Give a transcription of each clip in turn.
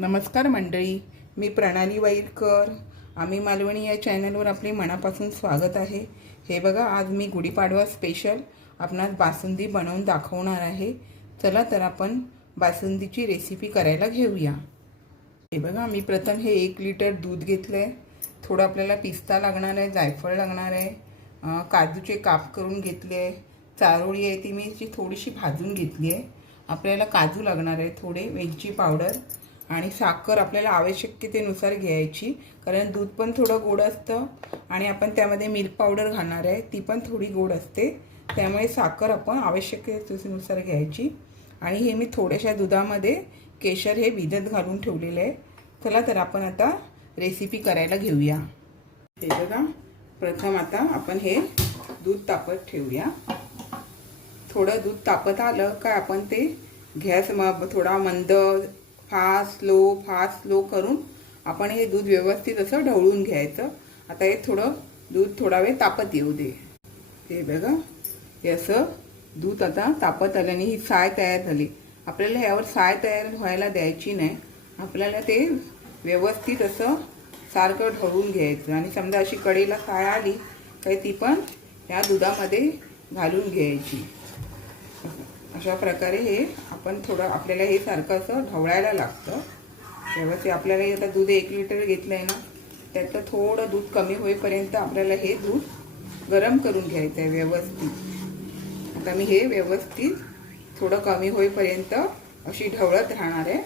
नमस्कार मंडळी मी प्रणाली वाईरकर. आम्ही मालवणी या चॅनलवर आपले मनापासून स्वागत आहे. हे बघा आज मी गुढीपाडवा स्पेशल आपणास बासुंदी बनवून दाखवणार आहे. चला तर आपण बासुंदीची रेसिपी करायला घेऊया. हे बघा मी प्रथम हे एक लिटर दूध घेतलं आहे थोडं आपल्याला पिस्ता लागणार आहे जायफळ लागणार आहे. काजूचे काप करून घेतले आहे. चारोळी आहे ती मी जी थोडीशी भाजून घेतली आहे. आपल्याला काजू लागणार आहे थोडे वेलची पावडर. आणि साखर आपल्याला आवश्यकतेनुसार घ्यायची. कारण दूध पण थोडं गोड असतं आणि आपण त्यामध्ये मिल्क पावडर घालणार आहे ती पण थोडी गोड असते. त्यामुळे साखर आपण आवश्यकतेनुसार घ्यायची. आणि हे मी थोड्याशा दुधामध्ये केशर हे भिजत घालून ठेवलेलं आहे. चला तर आपण आता रेसिपी करायला घेऊया. हे बघा प्रथम आता आपण हे दूध तापत ठेवूया. थोडं दूध तापत आलं का आपण ते गॅस म थोडा मंद फास्ट स्लो फास्ट स्लो करून आपण हे दूध व्यवस्थित असं ढवळून घ्यायचं. आता हे थोडं दूध थोडा वेळ तापत येऊ दे. हे बघा हे असं दूध आता तापत आल्याने ही साय तयार झाली. आपल्याला यावर साय तयार व्हायला द्यायची नाही. आपल्याला ते व्यवस्थित असं सारखं ढवळून घ्यायचं. आणि समजा अशी कडेला साय आली तर ती पण ह्या दुधामध्ये घालून घ्यायची. अशा प्रकारे हे आपण थोडं आपल्याला हे सारखं असं ढवळायला लागतं. व्यवस्थित आपल्याला हे आता दूध एक लिटर घेतलं आहे ना त्यात थोडं दूध कमी होईपर्यंत आपल्याला हे दूध गरम करून घ्यायचं आहे व्यवस्थित. आता मी हे व्यवस्थित थोडं कमी होईपर्यंत अशी ढवळत राहणार आहे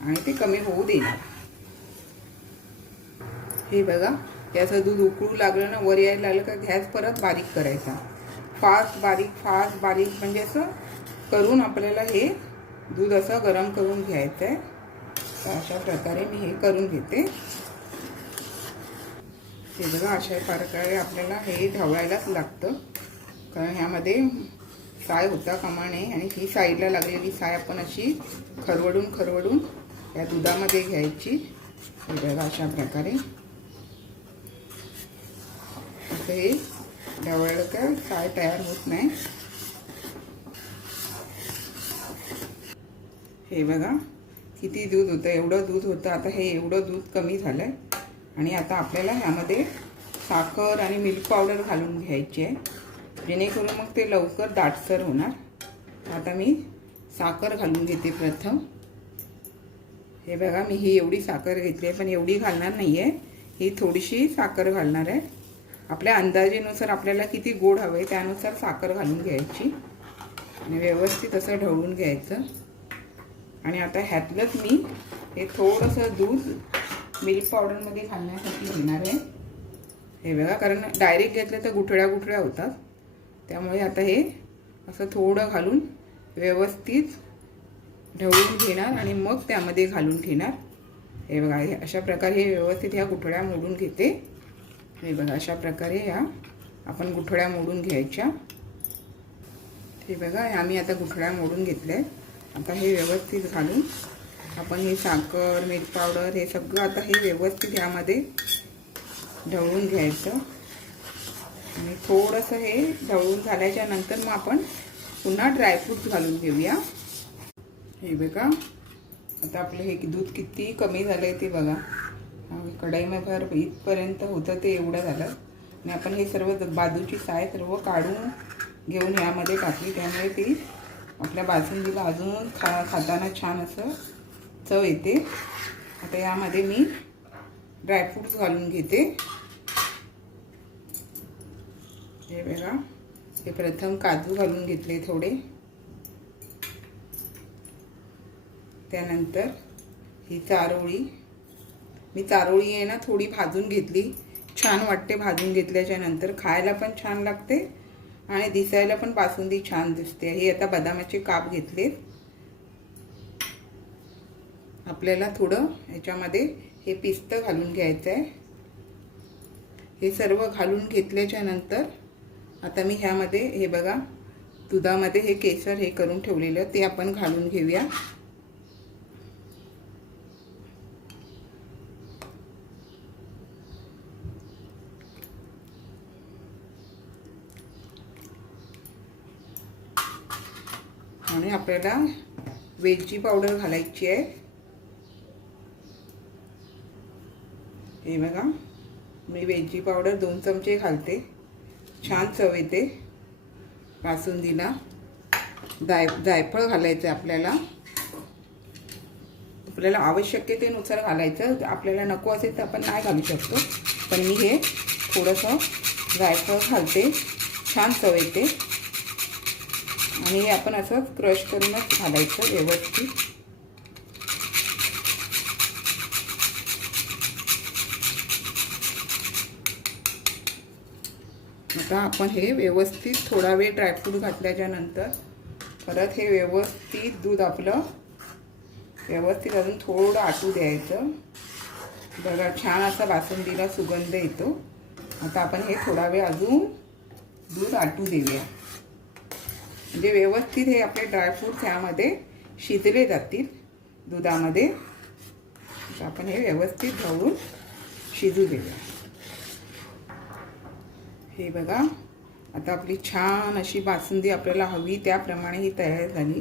आणि ते कमी होऊ देणार. हे बघा याचं दूध उकळू लागलं ना वर यायला लागलं का गॅस परत बारीक करायचा. फास्ट बारीक फास्ट बारीक म्हणजे असं करून आपल्याला हे दूध असं गरम करून घ्यायचं आहे तर अशा प्रकारे मी हे करून घेते. हे बघा अशा प्रकारे आपल्याला हे ढवळायलाच लागतं. कारण ह्यामध्ये साय होता कामा नये आणि ही साईडला लागलेली साय आपण अशी खरवडून खरवडून या दुधामध्ये घ्यायची. हे बघा अशा प्रकारे. असं हे ढवळलं तर साय तयार होत नाही. हे बघा किती दूध होतं एवढं दूध होतं. आता हे एवढं दूध कमी झालं आहे आणि आता आपल्याला ह्यामध्ये साखर आणि मिल्क पावडर घालून घ्यायची आहे. जेणेकरून मग ते लवकर दाटसर होणार. आता मी साखर घालून घेते प्रथम. हे बघा मी ही एवढी साखर घेतली आहे पण एवढी घालणार नाही आहे ही थोडीशी साखर घालणार आहे. आपल्या अंदाजेनुसार आपल्याला किती गोड हवं आहे त्यानुसार साखर घालून घ्यायची. आणि व्यवस्थित असं ढवळून घ्यायचं. आणि आता ह्यातलंच मी हे थोडंसं दूध मिल्क पावडरमध्ये घालण्यासाठी घेणार आहे. हे बघा कारण डायरेक्ट घेतलं तर गुठळ्या गुठळ्या होतात. त्यामुळे आता हे असं थोडं घालून व्यवस्थित ढवळून घेणार आणि मग त्यामध्ये घालून घेणार. हे बघा हे अशा प्रकारे हे व्यवस्थित ह्या गुठळ्या मोडून घेते. हे बघा अशा प्रकारे ह्या आपण गुठळ्या मोडून घ्यायच्या. हे बघा आम्ही आता गुठळ्या मोडून घेतल्या आहेत आता हे व्यवस्थित घालून आपण हे साखर मीठ पावडर हे सगळं आता हे व्यवस्थित ह्यामध्ये ढवळून घ्यायचं. आणि थोडंसं हे ढवळून झाल्याच्यानंतर मग आपण पुन्हा ड्रायफ्रूट्स घालून घेऊया. हे बघा आता आपलं हे दूध किती कमी झालं आहे ते बघा. कढाईमध्ये इथपर्यंत होतं ते एवढं झालं. आणि आपण हे सर्व बाजूची साय सर्व काढून घेऊन ह्यामध्ये टाकली त्यामुळे ती आपल्या बासुंदीला अजून खा खाताना छान असं चव येते. आता यामध्ये मी ड्रायफ्रूट्स घालून घेते. हे बघा. हे प्रथम काजू घालून घेतले थोडे. त्यानंतर ही चारोळी. मी चारोळी आहे ना थोडी भाजून घेतली. छान वाटते भाजून घेतल्याच्या नंतर. खायला पण छान लागते. आणि दिसायला पण बासुंदी छान दिसते. हे आता बदामाचे काप घेतलेत आपल्याला थोडं ह्याच्यामध्ये हे पिस्त घालून घ्यायचं आहे हे सर्व घालून घेतल्याच्या नंतर आता मी ह्यामध्ये हे बघा दुधामध्ये हे केसर हे करून ठेवलेलं ते आपण घालून घेऊया. आणि आपल्याला वेलची पावडर घालायची आहे. हे बघा मी वेलची पावडर दोन चमचे घालते. छान चव येते. बासुंदीला जाय जायफळ घालायचं आहे आपल्याला. आपल्याला आवश्यकतेनुसार घालायचं. आपल्याला नको असेल तर आपण नाही घालू शकतो. पण मी हे थोडंसं जायफळ घालते. छान चव येते. आणि हे आपण असं क्रश करूनच घालायचं व्यवस्थित. आता आपण हे व्यवस्थित थोडा वेळ ड्रायफ्रूट घातल्याच्या नंतर परत हे व्यवस्थित दूध आपलं व्यवस्थित अजून थोडं आटू द्यायचं. बघा छान असा बासुंदीला सुगंध येतो. आता आपण हे थोडा वेळ अजून दूध आटू देऊया. म्हणजे व्यवस्थित हे आपले ड्रायफ्रूट्स ह्यामध्ये शिजले जातील दुधामध्ये. आपण हे व्यवस्थित ढवळून शिजू देऊया. हे बघा आता आपली छान अशी बासुंदी आपल्याला हवी त्याप्रमाणे ही तयार झाली.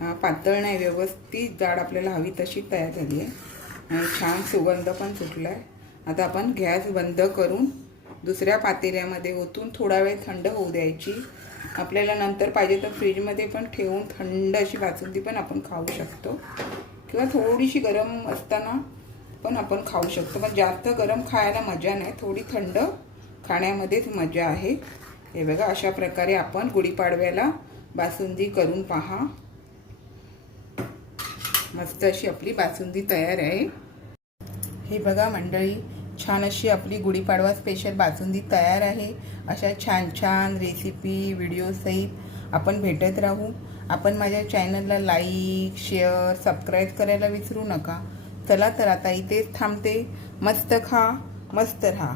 हा पातळ नाही व्यवस्थित जाड आपल्याला हवी तशी तयार झाली आहे. आणि छान सुगंध पण सुटला आहे आता आपण गॅस बंद करून दुसऱ्या पातेल्यामध्ये ओतून थोडा वेळ थंड होऊ द्यायची. आपल्याला नंतर पाहिजे तर फ्रीजमध्ये पण ठेवून थंड अशी बासुंदी पण आपण खाऊ शकतो. किंवा थोडीशी गरम असताना पण आपण खाऊ शकतो. पण जास्त गरम खायला मजा नाही. थोडी थंड खाण्यामध्येच मजा आहे. हे बघा अशा प्रकारे आपण गुढीपाडव्याला बासुंदी करून पहा. मस्त अशी आपली बासुंदी तयार आहे. हे बघा मंडळी छान अशी आपली गुढीपाडवा स्पेशल बासुंदी तयार आहे. अशा छान छान रेसिपी व्हिडिओसहित आपण भेटत राहू. आपण माझ्या चॅनलला लाईक शेअर सबस्क्राईब करायला विसरू नका. चला तर आता इथेच थांबते. मस्त खा मस्त राहा.